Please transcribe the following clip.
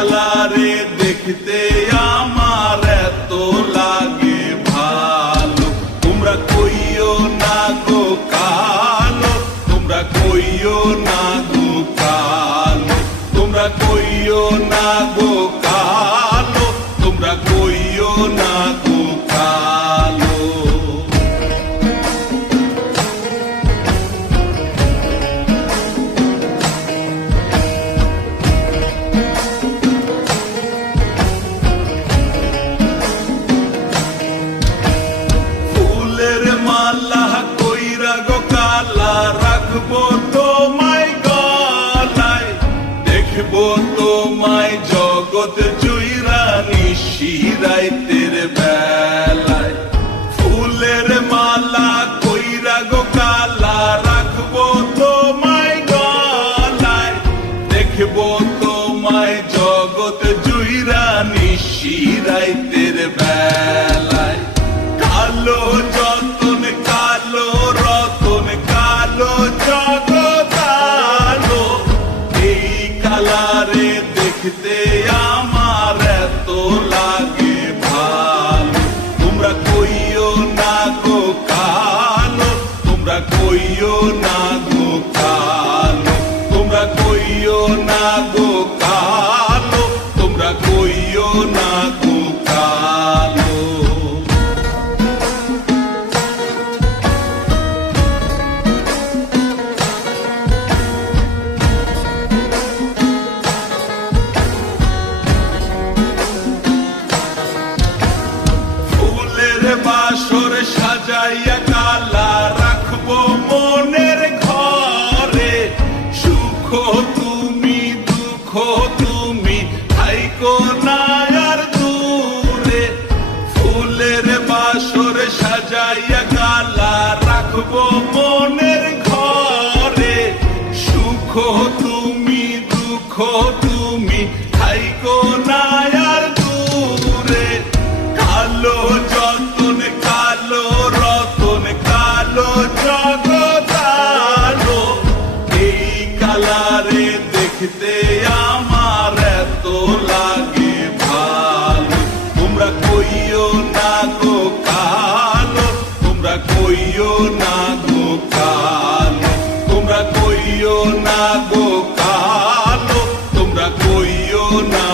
কালারে দেখতে আমার এত লাগে ভালো। তোমরা কইও না গো কালো, তোমরা কইও না গো কালো, তোমরা কইও না গো কালো, তোমরা কইও না গো কালো। ফুলের মালা কইরা গো কালা রাখবো তোমায় গলায়, দেখবো তোমায় জগৎ জুইরা নিশিরাইতের বেলায়। ফুলের মালা কইরা গো কালা রাখবো তোমায় গলায়, দেখবো তোমায় জগৎ জুইরা নিশিরাইতের বেলায়। কালো যতন কালো রতন কালো জগৎ আলো, এই কালারে দেখতে আমার এত লাগে ভালো। তোমরা কইও না গো কালো, তোমরা কইও না গো কালো, তোমরা কইও না গো কালো, তোমরা কইও না গো কালো। বাসর সাজাইয়া কালা রাখবো মনের ঘরে, সুখ তুমি দুঃখ তুমি থাইকো না আর দূরে। ফুলের বাসর সাজাইয়া কালা রাখবো মনের ঘরে, সুখ তুমি দুঃখ তুমি থাইকো না আর দূরে। কালো যতন কালো রতন কালো জগৎ আলো, এই কালারে দেখতে আমার এত লাগে ভালো। তোমরা কইও না গো কালো, তোমরা কইও না গো কালো, তোমরা কইও না গো কালো, তোমরা কইও না।